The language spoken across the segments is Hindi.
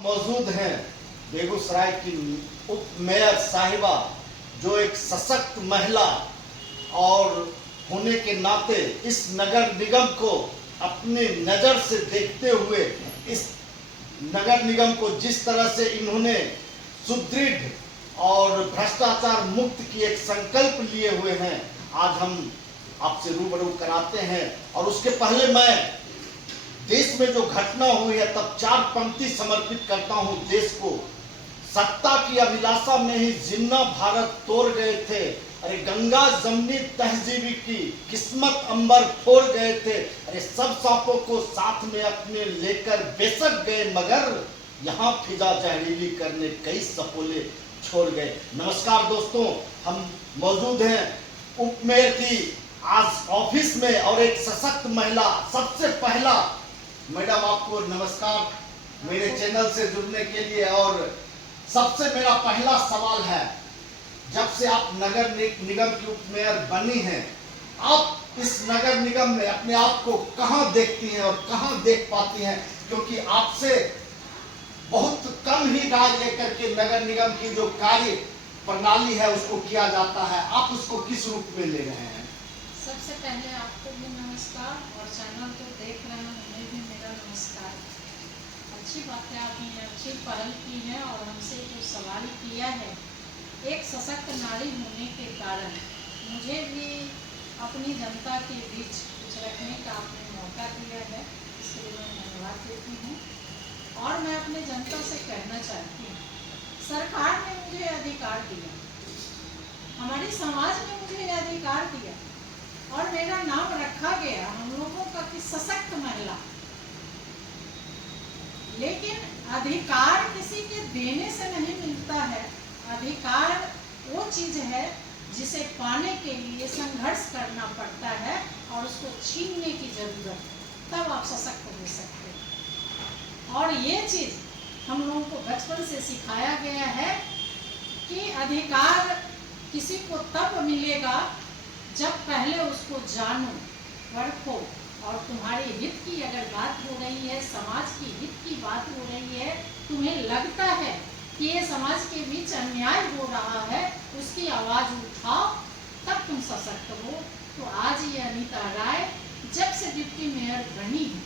मौजूद हैं बेगूसराय की उप मेयर साहिबा, जो एक सशक्त महिला और होने के नाते इस नगर निगम को अपने नज़र से देखते हुए इस नगर निगम को जिस तरह से इन्होंने सुदृढ़ और भ्रष्टाचार मुक्त की एक संकल्प लिए हुए हैं, आज हम आपसे रूबरू कराते हैं। और उसके पहले मैं देश में जो घटना हुई है तब चार पंक्ति समर्पित करता हूं देश को। सत्ता की अभिलाषा में ही जिन्ना भारत तोड़ गए थे, अरे गंगा जमनी तहजीबी की किस्मत अंबर फोड़ गए थे, अरे सब सांपों को साथ में अपने लेकर बेशक गए, मगर यहाँ फिजा जहरीली करने कई सपोले छोड़ गए। नमस्कार दोस्तों, हम मौजूद हैं उप मेयर की आज ऑफिस में और एक सशक्त महिला। सबसे पहला मैडम आपको नमस्कार मेरे चैनल से जुड़ने के लिए। और सबसे मेरा पहला सवाल है, जब से आप नगर निगम की उप मेयर बनी हैं, आप इस नगर निगम में अपने आप को कहां देखती हैं और कहां देख पाती हैं? क्योंकि आपसे बहुत कम ही राय लेकर के नगर निगम की जो कार्य प्रणाली है उसको किया जाता है, आप उसको किस रूप में ले रहे हैं? सबसे पहले आपको भी नमस्कार और चैनल को देख रहे हैं उन्हें भी मेरा नमस्कार। अच्छी बात है, आपने अच्छी पहल की है और हमसे जो सवाल किया है, एक सशक्त नारी होने के कारण मुझे भी अपनी जनता के बीच कुछ रखने का आपने मौका दिया है, इसके लिए मैं धन्यवाद देती हूँ। और मैं अपने जनता से कहना चाहती हूँ, सरकार ने मुझे अधिकार दिया, हमारी समाज ने मुझे यह अधिकार दिया और मेरा नाम रखा गया हम लोगों का कि सशक्त महिला। लेकिन अधिकार किसी के देने से नहीं मिलता है, अधिकार वो चीज है जिसे पाने के लिए संघर्ष करना पड़ता है और उसको छीनने की जरूरत है, तब आप सशक्त हो सकते हैं। और ये चीज हम लोगों को बचपन से सिखाया गया है कि अधिकार किसी को तब मिलेगा जब पहले उसको जानो, परखो, और तुम्हारे हित की अगर बात हो रही है, समाज की हित की बात हो रही है, तुम्हें लगता है कि ये समाज के बीच अन्याय हो रहा है, उसकी आवाज उठाओ, तब तुम सशक्त हो। तो आज ये अनीता राय जब से डिप्टी मेयर बनी है,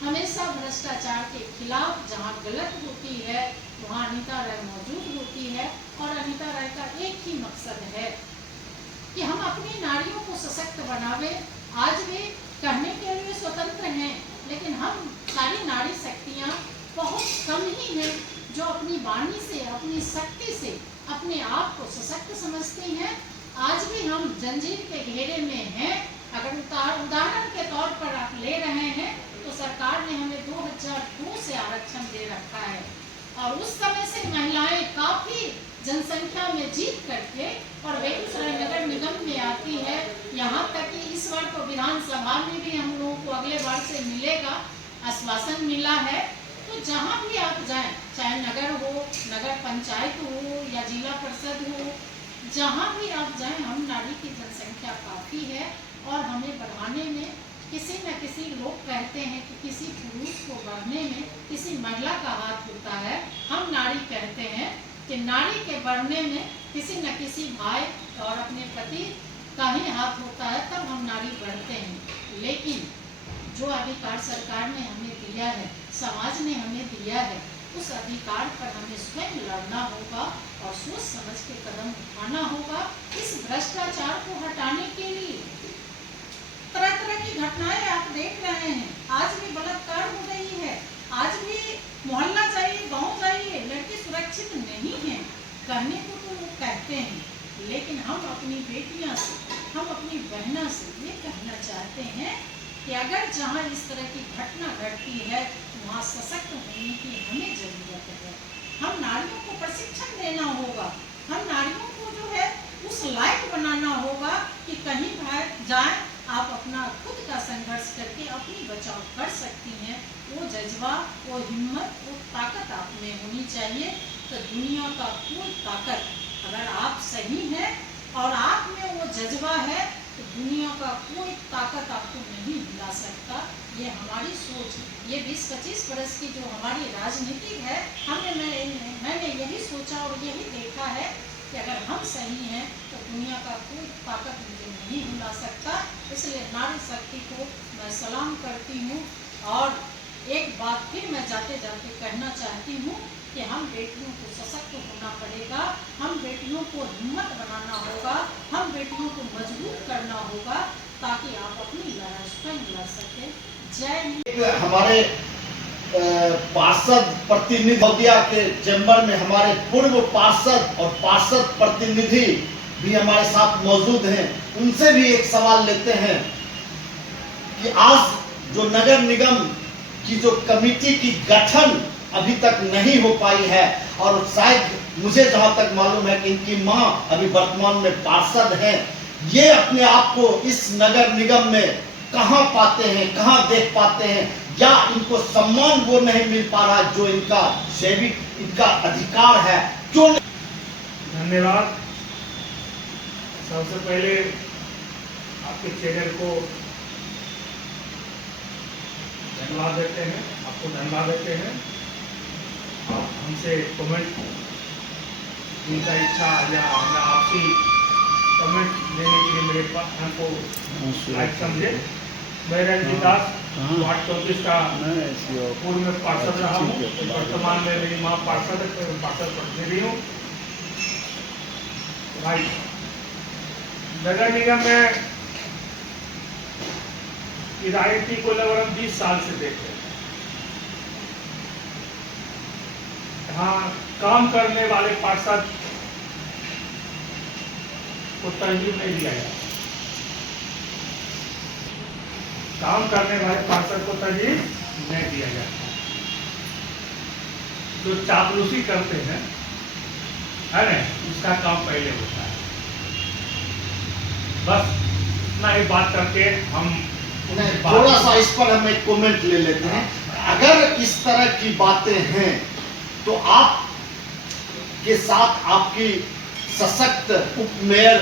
हमेशा भ्रष्टाचार के खिलाफ जहाँ गलत होती है वहाँ अनीता राय मौजूद होती है। और अनीता राय का एक ही मकसद है कि हम अपनी नारियों को सशक्त बनावे। आज भी कहने के लिए स्वतंत्र हैं, लेकिन हम सारी नारी शक्तियाँ बहुत कम ही हैं जो अपनी वाणी से, अपनी शक्ति से अपने आप को सशक्त समझती हैं। आज भी हम जंजीर के घेरे में हैं। अगर उदाहरण के तौर पर आप ले रहे हैं तो सरकार ने हमें 2002 से आरक्षण दे रखा है और उस समय से महिलाएं काफी जनसंख्या में जीत करके और बेगूसराय नगर निगम में आती है। यहाँ तक कि इस बार तो विधानसभा में भी हम लोगों को अगले बार से मिलेगा, आश्वासन मिला है। तो जहाँ भी आप जाएं, चाहे नगर हो, नगर पंचायत हो या जिला परिषद हो, जहाँ भी आप जाएं, हम नारी की जनसंख्या काफ़ी है और हमें बढ़ाने में किसी न किसी लोग कहते हैं कि किसी पुरुष को बढ़ने में किसी महिला का हाथ होता है। हम नारी कहते हैं कि नारी के बढ़ने में किसी न किसी भाई और अपने पति का ही हाथ होता है, तब हम नारी बढ़ते हैं। लेकिन जो अधिकार सरकार ने हमें दिया है, समाज ने हमें दिया है, उस अधिकार पर हमें स्वयं लड़ना होगा और सोच समझ के कदम उठाना होगा। इस भ्रष्टाचार को हटाने के लिए तरह तरह की घटनाएं आप देख रहे हैं। आज भी बलात्कार हो रही है, आज भी मोहल्ला जाइए, गांव जाइए, लड़की सुरक्षित नहीं है। कहने को तो लोग कहते हैं, लेकिन हम अपनी बेटियां से, हम अपनी बहनों से ये कहना चाहते हैं कि अगर जहां इस तरह की घटना घटती है वहाँ सशक्त होने की हमें जरूरत है। हम नारियों को प्रशिक्षण देना होगा, हम नारियों को जो है उस लायक बनाना होगा कि कहीं बाहर जाए आप अपना खुद का संघर्ष करके अपनी बचाव कर सकती हैं। वो जज्बा, वो हिम्मत, वो ताकत आप में होनी चाहिए। तो दुनिया का कोई ताकत, अगर आप सही हैं और आप में वो जज्बा है, तो दुनिया का कोई ताकत आपको नहीं हिला सकता। ये हमारी सोच, ये 20-25 बरस की जो हमारी राजनीति है, हम कि अगर हम सही हैं तो दुनिया का कोई ताकत मुझे नहीं हिला सकता। इसलिए नारी शक्ति को मैं सलाम करती हूँ। और एक बात फिर मैं जाते जाते कहना चाहती हूँ कि हम बेटियों को सशक्त होना पड़ेगा, हम बेटियों को हिम्मत बनाना होगा, हम बेटियों को मजबूत करना होगा, ताकि आप अपनी लड़ाई स्वयं लड़ सकें। जय हिंद। हमारे पार्षद प्रतिनिधि महोदया के चैम्बर में हमारे पूर्व पार्षद और पार्षद प्रतिनिधि भी हमारे साथ मौजूद हैं। उनसे भी एक सवाल लेते हैं कि आज जो नगर निगम की जो कमेटी की गठन अभी तक नहीं हो पाई है, और शायद मुझे जहां तक मालूम है कि इनकी मां अभी वर्तमान में पार्षद हैं, ये अपने आप को इस नगर निगम में कहां पाते हैं, कहां देख पाते हैं, या इनको सम्मान वो नहीं मिल पा रहा जो इनका सेविक, इनका अधिकार है, क्यों नहीं? धन्यवाद। सबसे पहले आपके चैनल को धन्यवाद देते हैं, आपको धन्यवाद देते हैं। आप हमसे कमेंट, उनका इच्छा या आपसी कमेंट देने के लिए मेरे पास हमको लाइक समझे। मैं रणजीत दास वार्ड 34 का पूर्व में पार्षद रहा हूँ। वर्तमान में मेरी माँ पार्षद प्रतिनिधि हूँ। भाई, नगर निगम में की राजनीति को लगभग हम 20 साल से देख रहे हैं। यहाँ काम करने वाले पार्षद को तरजीह नहीं दिया जाता। काम करने वाले पार्षद को तरजीह नहीं दिया जाता। जो चापलूसी करते हैं, है ना, उसका काम पहले होता है। बस इतना ही बात करके हम थोड़ा सा इस पर हम एक कमेंट ले लेते हैं। अगर इस तरह की बातें हैं तो आप के साथ आपकी सशक्त उप मेयर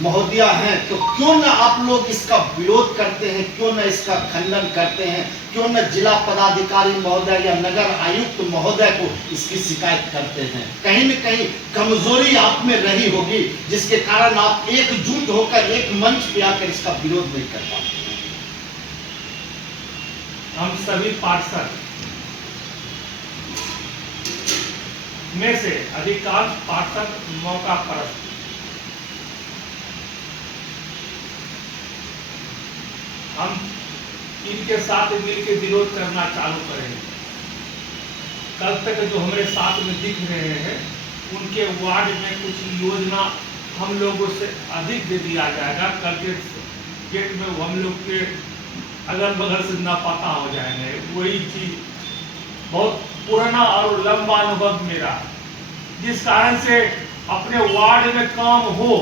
महोदया हैं, तो क्यों न आप लोग इसका विरोध करते हैं, क्यों न इसका खंडन करते हैं, क्यों न जिला पदाधिकारी महोदय या नगर आयुक्त महोदय को इसकी शिकायत करते हैं? कहीं न कहीं कमजोरी आप में रही होगी, जिसके कारण आप एकजुट होकर एक मंच पे आकर इसका विरोध नहीं कर पाते। हम सभी पार्षद में से अधिकांश पार्षद मौका परस्त, हम इनके साथ मिलकर विरोध करना चालू करेंगे। कल तक जो हमारे साथ में दिख रहे हैं, उनके वार्ड में कुछ योजना हम लोगों से अधिक दे दिया जाएगा। कल के डेट में हम लोग के अगल बगल से ना पता हो जाएंगे। वही चीज बहुत पुराना और लंबा अनुभव मेरा, जिस कारण से अपने वार्ड में काम हो,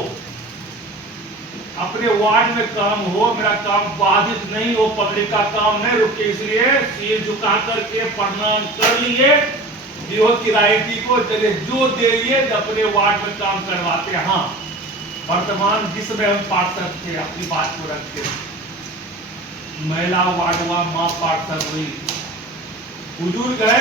अपने वार्ड में काम हो, मेरा काम बाधित नहीं हो, पब्लिक का काम नहीं रुके, इसलिए सिर झुका करके प्रणाम कर लिए। विरोध की राजनीति को चले जो दे लिए, अपने वार्ड में काम करवाते। हाँ, वर्तमान जिसमें हम पार्षद थे, अपनी बात को रखते, महिला वार्डवा माँ पार्षद हुई, बुजुर्ग है,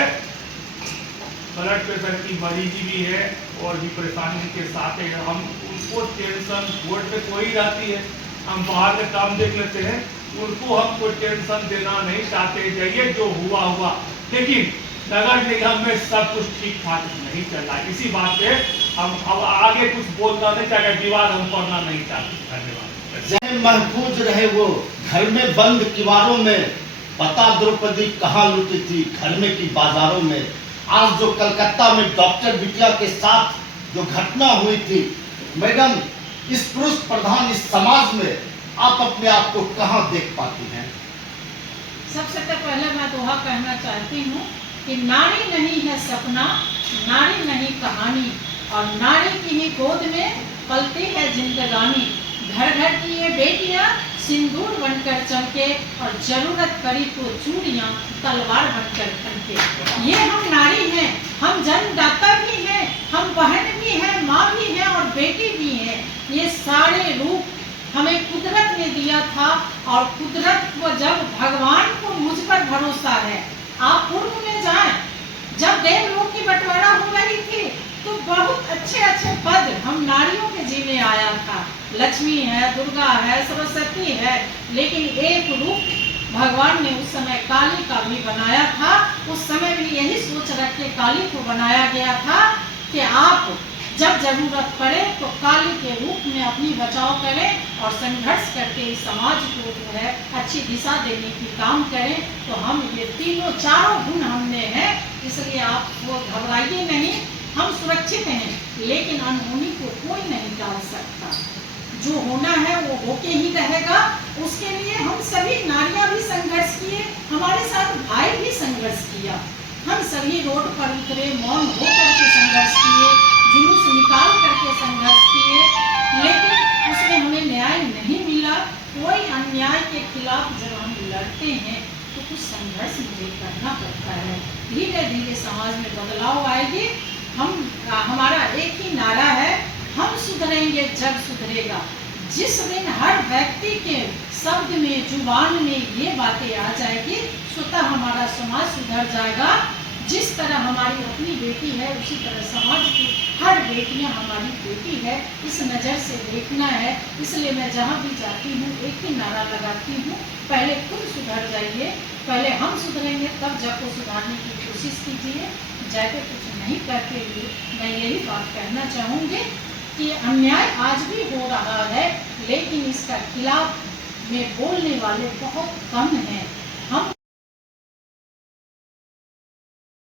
ब्लड प्रेशर की मरीजी भी है और भी परेशानी के साथ है। हम उनको टेंशन वोट पे कोई रहती है, हम बाहर में काम देख लेते हैं, उनको हम कोई टेंशन देना नहीं चाहते। जाइए, जो हुआ हुआ, लेकिन नगर निगम में सब कुछ ठीक ठाक नहीं चल रहा। इसी बात पे हम अब आगे कुछ बोलना नहीं चाहते, विवाद हम करना नहीं चाहते। धन्यवाद। जय महफूज रहे वो घर में बंद किवारों में, पता द्रौपदी कहाँ लुटी थी, घर में की बाजारों में। आज जो कलकत्ता में डॉक्टर बिटिया के साथ जो घटना हुई थी, मैडम, इस पुरुष प्रधान इस समाज में आप अपने आप को कहाँ देख पाती हैं? सबसे तो पहले मैं दोहा कहना चाहती हूँ कि नारी नहीं है सपना, नारी नहीं कहानी, और नारी की ही गोद में पलती है जिंदगानी। घर घर की ये बेटियां सिंदूर बनकर चमके, और जरूरत करी तो चूड़ियां तलवार बनकर खनके। ये हम नारी हैं, हम जन्मदाता भी हैं, हम बहन भी हैं, माँ भी हैं और बेटी भी हैं। ये सारे रूप हमें कुदरत ने दिया था, और कुदरत को जब भगवान को मुझ पर भरोसा है। आप पूर्व में जाएं, जब देवलोक की बंटवारा हो रही थी तो बहुत अच्छे अच्छे पद हम लक्ष्मी है, दुर्गा है, सरस्वती है, लेकिन एक रूप भगवान ने उस समय काली का भी बनाया था। उस समय भी यही सोच रख के काली को बनाया गया था कि आप जब जरूरत पड़े तो काली के रूप में अपनी बचाव करें और संघर्ष करके इस समाज को जो है अच्छी दिशा देने की काम करें। तो हम ये तीनों चारों गुण हमने हैं, इसलिए आप वो घबराइए नहीं, हम सुरक्षित हैं, लेकिन अनहोनी को कोई नहीं टाल सकता। जो होना है वो होके ही रहेगा। उसके लिए हम सभी नारियां भी संघर्ष किए, हमारे साथ भाई भी संघर्ष किया। हम सभी रोड पर उतरे, मौन होकर के संघर्ष किए, जुलूस निकाल करके संघर्ष किए, लेकिन उसमें हमें न्याय नहीं मिला। कोई अन्याय के खिलाफ जब हम लड़ते हैं तो कुछ संघर्ष मुझे करना पड़ता है। धीरे धीरे समाज में बदलाव आएगी। हमारा एक ही नारा है, हम सुधरेंगे जग सुधरेगा। जिस दिन हर व्यक्ति के शब्द में, जुबान में ये बातें आ जाएगी, स्वतः हमारा समाज सुधर जाएगा। जिस तरह हमारी अपनी बेटी है, उसी तरह समाज की हर बेटियां हमारी बेटी है। इस नज़र से देखना है। इसलिए मैं जहाँ भी जाती हूँ एक ही नारा लगाती हूँ, पहले खुद सुधर जाइए, पहले हम सुधरेंगे तब जग को सुधारने की कोशिश कीजिए। जाके कुछ नहीं करते हुए मैं यही बात कहना चाहूँगी कि अन्याय आज भी हो रहा है, लेकिन इसका खिलाफ में बोलने वाले बहुत कम हैं। हम